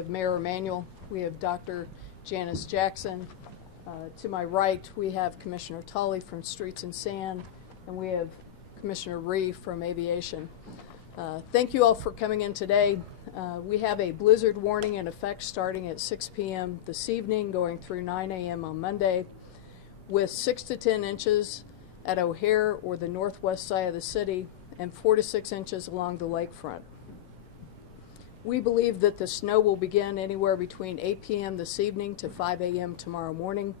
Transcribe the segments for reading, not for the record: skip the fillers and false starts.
have Mayor Emanuel, we have Dr. Janice Jackson. To my right, we have Commissioner Tully from Streets and Sand, and we have Commissioner Rhee from Aviation. Thank you all for coming in today. We have a blizzard warning in effect starting at 6 p.m. this evening, going through 9 a.m. on Monday, with 6 to 10 inches at O'Hare or the northwest side of the city, and 4 to 6 inches along the lakefront. We believe that the snow will begin anywhere between 8 p.m. this evening to 5 a.m. tomorrow morning,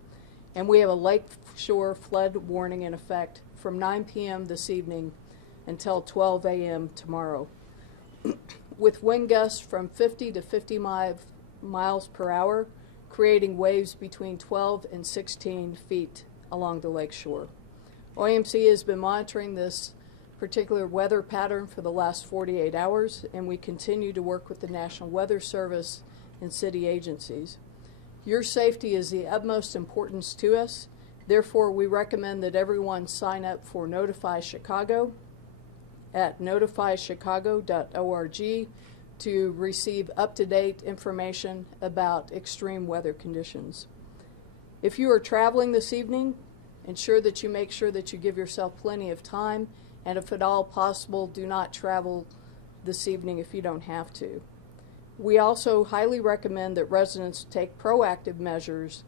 and we have a lakeshore flood warning in effect from 9 p.m. this evening until 12 a.m. tomorrow, with wind gusts from 50 to 55 miles per hour, creating waves between 12 and 16 feet along the lakeshore. OAMC has been monitoring this particular weather pattern for the last 48 hours, and we continue to work with the National Weather Service and city agencies. Your safety is the utmost importance to us. Therefore, we recommend that everyone sign up for Notify Chicago at notifychicago.org to receive up-to-date information about extreme weather conditions. If you are traveling this evening, ensure that you make sure that you give yourself plenty of time, and if at all possible, do not travel this evening if you don't have to. We also highly recommend that residents take proactive measures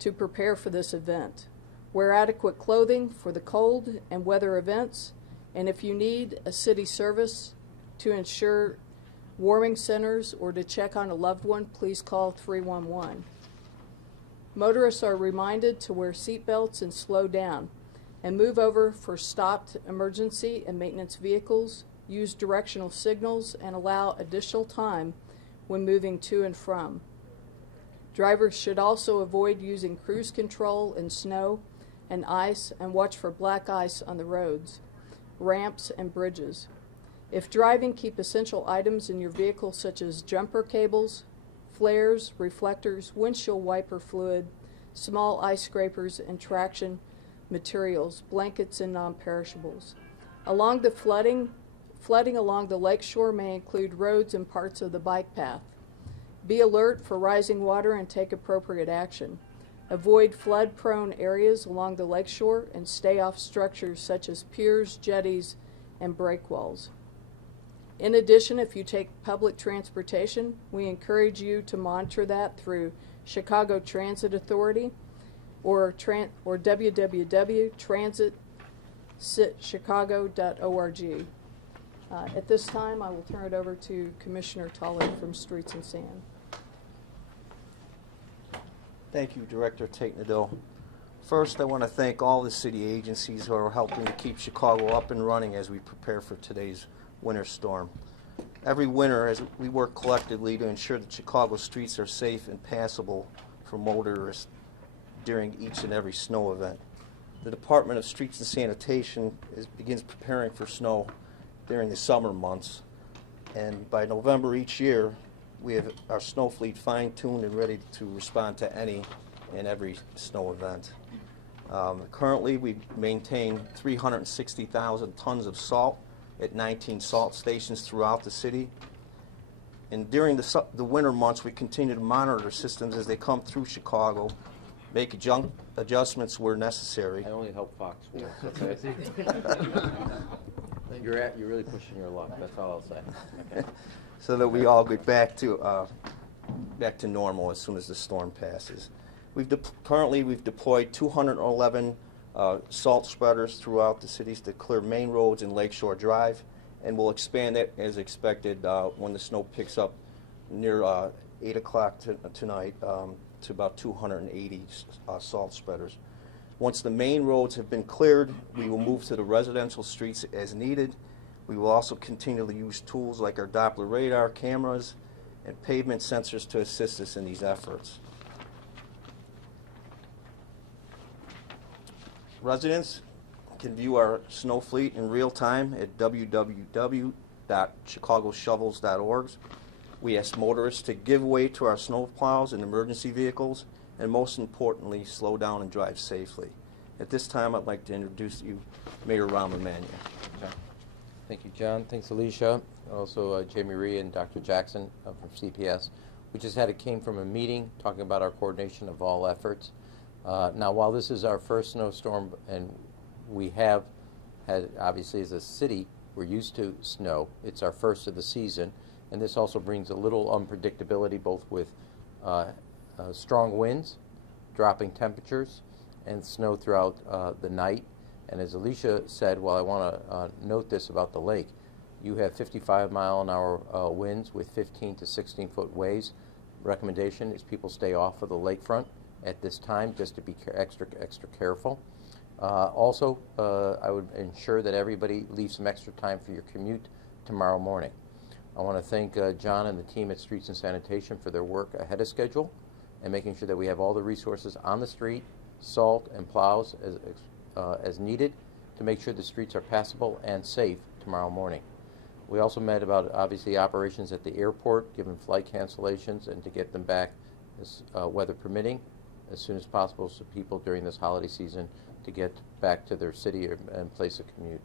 to prepare for this event. Wear adequate clothing for the cold and weather events, and if you need a city service to ensure warming centers or to check on a loved one, please call 311. Motorists are reminded to wear seat belts and slow down, and move over for stopped emergency and maintenance vehicles, use directional signals, and allow additional time when moving to and from. Drivers should also avoid using cruise control in snow and ice, and watch for black ice on the roads, ramps, and bridges. If driving, keep essential items in your vehicle such as jumper cables, flares, reflectors, windshield wiper fluid, small ice scrapers, and traction materials, blankets, and non-perishables. Along the flooding along the lakeshore may include roads and parts of the bike path. Be alert for rising water and take appropriate action. Avoid flood-prone areas along the lakeshore and stay off structures such as piers, jetties, and breakwalls. In addition, if you take public transportation, we encourage you to monitor that through Chicago Transit Authority or www.transitchicago.org. At this time, I will turn it over to Commissioner Tully from Streets and Sand. Thank you, Director Tate-Nadeau. First, I want to thank all the city agencies who are helping to keep Chicago up and running as we prepare for today's winter storm. Every winter, as we work collectively to ensure that Chicago streets are safe and passable for motorists during each and every snow event. The Department of Streets and Sanitation begins preparing for snow during the summer months, and by November each year we have our snow fleet fine-tuned and ready to respond to any and every snow event. Currently we maintain 360,000 tons of salt at 19 salt stations throughout the city. And during the winter months, we continue to monitor systems as they come through Chicago, make adjustments where necessary. I only help Fox Sports. Okay? You're really pushing your luck. That's all I'll say. Okay. So that we all get back to normal as soon as the storm passes. Currently we've deployed 211 salt spreaders throughout the cities to clear main roads and Lakeshore Drive, and we'll expand it as expected when the snow picks up near 8 o'clock tonight to about 280 salt spreaders. Once the main roads have been cleared, we will move to the residential streets as needed. We will also continue to use tools like our Doppler radar cameras and pavement sensors to assist us in these efforts. Residents can view our snow fleet in real time at www.chicagoshovels.org. We ask motorists to give way to our snow plows and emergency vehicles, and most importantly, slow down and drive safely. At this time, I'd like to introduce you Mayor Rahm Emanuel. Okay. Thank you, John. Thanks, Alicia. Also, Jamie Rhee and Dr. Jackson from CPS. We just came from a meeting talking about our coordination of all efforts. Now, while this is our first snowstorm, and we have had, obviously as a city, we're used to snow, it's our first of the season, and this also brings a little unpredictability, both with strong winds, dropping temperatures, and snow throughout the night. And as Alicia said, well, I want to note this about the lake. You have 55-mile-an-hour winds with 15 to 16-foot waves. Recommendation is people stay off of the lakefront at this time, just to be extra careful. Also, I would ensure that everybody leaves some extra time for your commute tomorrow morning. I want to thank John and the team at Streets and Sanitation for their work ahead of schedule and making sure that we have all the resources on the street, salt and plows as needed to make sure the streets are passable and safe tomorrow morning. We also met about, obviously, operations at the airport, given flight cancellations, and to get them back, as weather permitting, as soon as possible, so people during this holiday season to get back to their city and place of commute.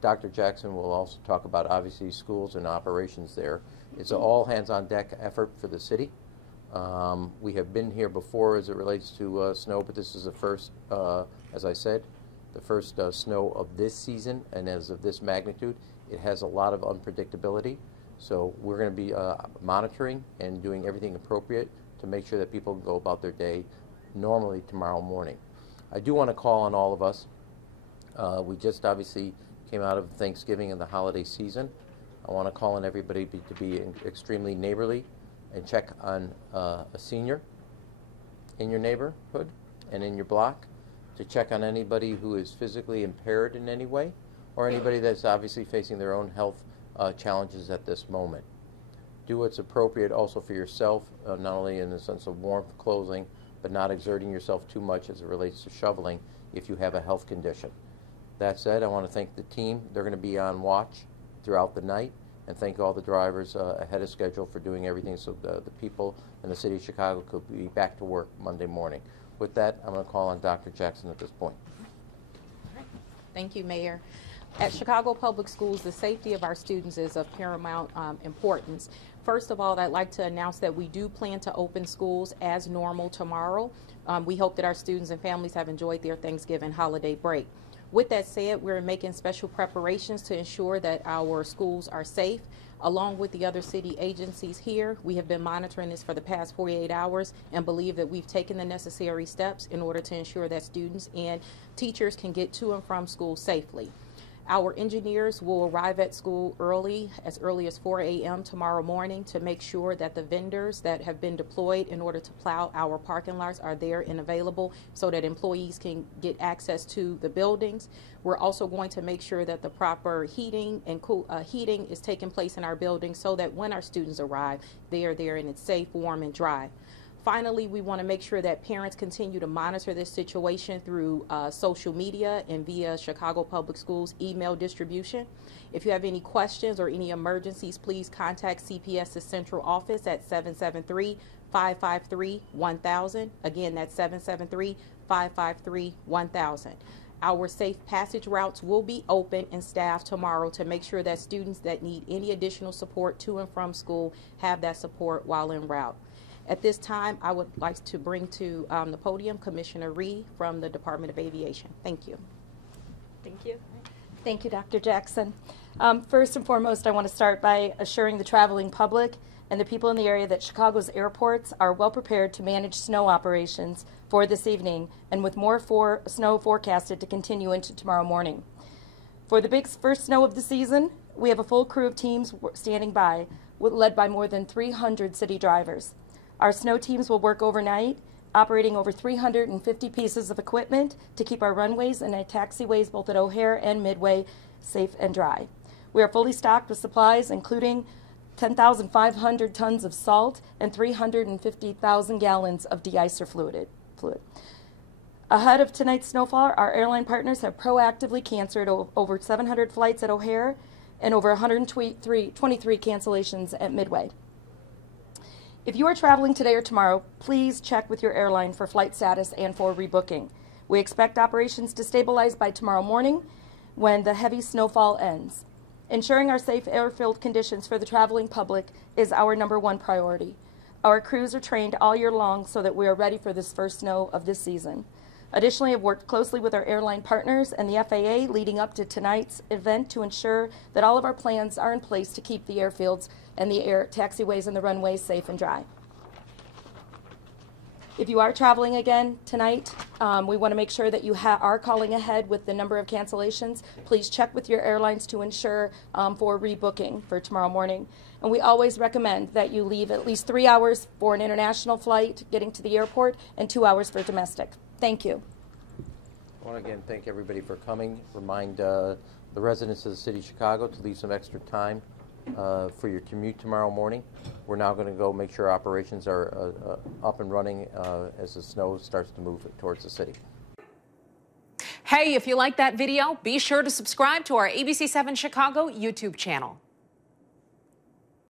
Dr. Jackson will also talk about, obviously, schools and operations there. It's an all-hands-on-deck effort for the city. We have been here before as it relates to snow, but this is the first, as I said, the first snow of this season, and as of this magnitude, it has a lot of unpredictability. So we're going to be monitoring and doing everything appropriate to make sure that people go about their day normally tomorrow morning. I do want to call on all of us. We just obviously came out of Thanksgiving and the holiday season. I want to call on everybody to be extremely neighborly and check on a senior in your neighborhood and in your block, to check on anybody who is physically impaired in any way, or anybody that's obviously facing their own health challenges at this moment. Do what's appropriate also for yourself, not only in the sense of warmth, clothing, but not exerting yourself too much as it relates to shoveling if you have a health condition. That said, I want to thank the team. They're going to be on watch throughout the night, and thank all the drivers ahead of schedule for doing everything so the people in the city of Chicago could be back to work Monday morning. With that, I'm going to call on Dr. Jackson at this point. Thank you, Mayor. At Chicago Public Schools, the safety of our students is of paramount importance. First of all, I'd like to announce that we do plan to open schools as normal tomorrow. We hope that our students and families have enjoyed their Thanksgiving holiday break. With that said, we're making special preparations to ensure that our schools are safe. Along with the other city agencies here, we have been monitoring this for the past 48 hours and believe that we've taken the necessary steps in order to ensure that students and teachers can get to and from school safely. Our engineers will arrive at school as early as 4 a.m. tomorrow morning to make sure that the vendors that have been deployed in order to plow our parking lots are there and available so that employees can get access to the buildings. We're also going to make sure that the proper heating and heating is taking place in our buildings so that when our students arrive, they are there and it's safe, warm, and dry. Finally, we want to make sure that parents continue to monitor this situation through social media and via Chicago Public Schools email distribution. If you have any questions or any emergencies, please contact CPS's central office at 773-553-1000. Again, that's 773-553-1000. Our safe passage routes will be open and staffed tomorrow to make sure that students that need any additional support to and from school have that support while en route. At this time, I would like to bring to the podium Commissioner Rhee from the Department of Aviation. Thank you. Thank you. Thank you, Dr. Jackson. First and foremost, I want to start by assuring the traveling public and the people in the area that Chicago's airports are well prepared to manage snow operations for this evening, and with more snow forecasted to continue into tomorrow morning. For the first snow of the season, we have a full crew of teams standing by, led by more than 300 city drivers. Our snow teams will work overnight, operating over 350 pieces of equipment to keep our runways and our taxiways both at O'Hare and Midway safe and dry. We are fully stocked with supplies, including 10,500 tons of salt and 350,000 gallons of de-icer fluid. Ahead of tonight's snowfall, our airline partners have proactively canceled over 700 flights at O'Hare and over 123 cancellations at Midway. If you are traveling today or tomorrow, please check with your airline for flight status and for rebooking. We expect operations to stabilize by tomorrow morning when the heavy snowfall ends. Ensuring our safe airfield conditions for the traveling public is our #1 priority. Our crews are trained all year long so that we are ready for this first snow of this season. Additionally, I've worked closely with our airline partners and the FAA leading up to tonight's event to ensure that all of our plans are in place to keep the airfields and the air taxiways and the runways safe and dry. If you are traveling again tonight, we want to make sure that you are calling ahead with the number of cancellations. Please check with your airlines to ensure for rebooking for tomorrow morning. And we always recommend that you leave at least 3 hours for an international flight getting to the airport and 2 hours for domestic. Thank you. I want to again thank everybody for coming. Remind the residents of the city of Chicago to leave some extra time for your commute tomorrow morning. We're now going to go make sure operations are up and running as the snow starts to move towards the city. Hey, if you like that video, be sure to subscribe to our ABC7 Chicago YouTube channel.